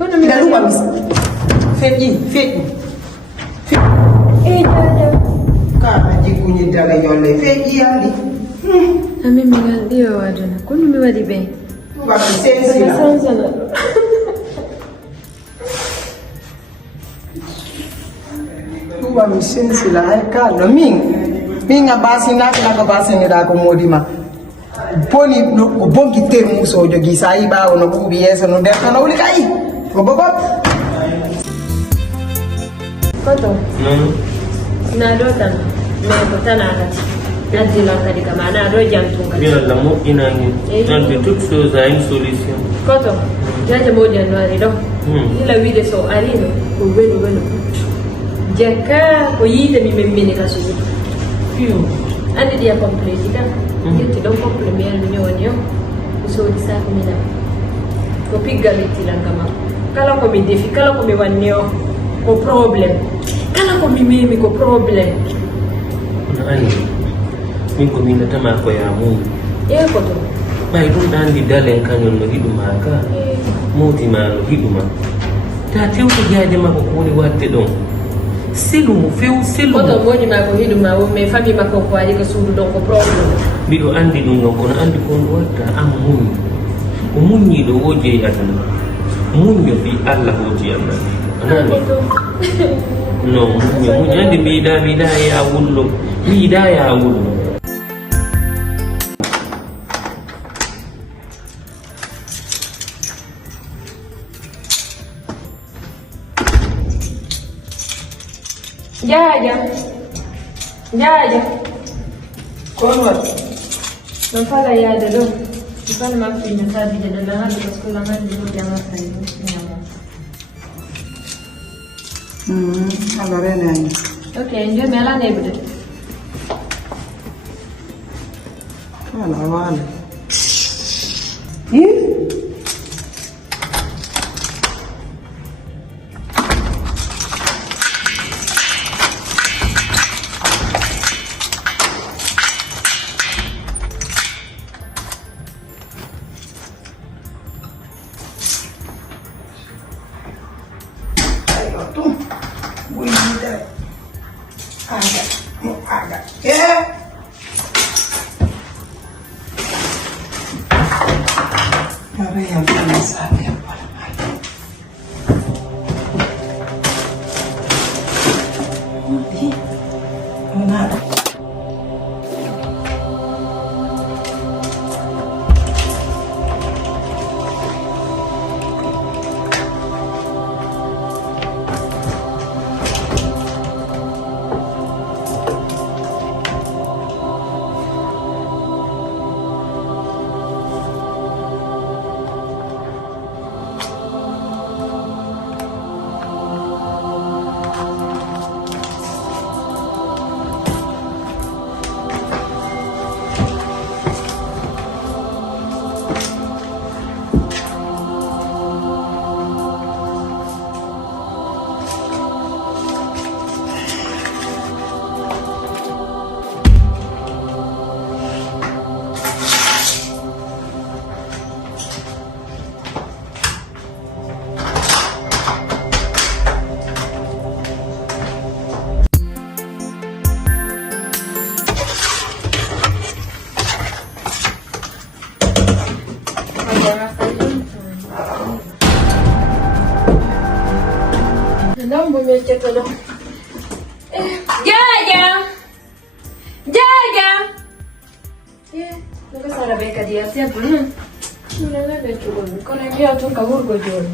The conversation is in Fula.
Kono mi Daluwa mis. Feji. Jaja. Kana jikunya dala yolle. Feji yandi. Ami mi ndio wadana. Kono mi wadi be. Tuba sensi la. Sana. Tuba sensi la ay kala minga basi na ka basi ni da ko modima. Poni no bonki termu so jogi sai ba no bubi yeso no der kana uli kai. Ko bobot. Koto. Na do tan. Me ko tanaka. Adila kadi kama na do jantunga. Bila la mo inangi. Dans de toutes choses à une solution. Koto. Jaje mo Januari do. Ila wide so alino ko weno. Jaka ko yite mi memmini ka suju. Andi dia complete kan. Dia tidak komplement nyoni yo. So disa ko mina. Ko pigga mitilan kama. Kala ko mi defi, kala ko mi wanyo ko problem. Kala ko mi mimi ko problem. Ani. Min ko mina tama ko ya mu. Ko to. Bai dum dan di dalen kanyon no hiduma ka. Moti ma no hiduma. Ta tew ko jaaje ma ko woni watte don. Silu mu few silu. Koto moni ma ko hiduma o me fami ma ko ari ko sudu don ko problem. Bido andi dum non kono andi ko watta am mun. Ko munyi do woje atana. Munyo bi Allah woje Allah. Anani. No, munyo andi bida ya wullo. Bida ya wullo. Jaja. Konwa. Nampala ya dalo. Ipana mafi na kazi ya dalo hadi kwa skula ngani ndio jamaa fanya. Allora ne. Okay, ndio mela nebude. Wala. Agak. Ya. Apa yang penasaran? Mana? Jaja. Naka sara beka dia siapa? Nuna na chulo. Kono ngia tu kabur ko jol.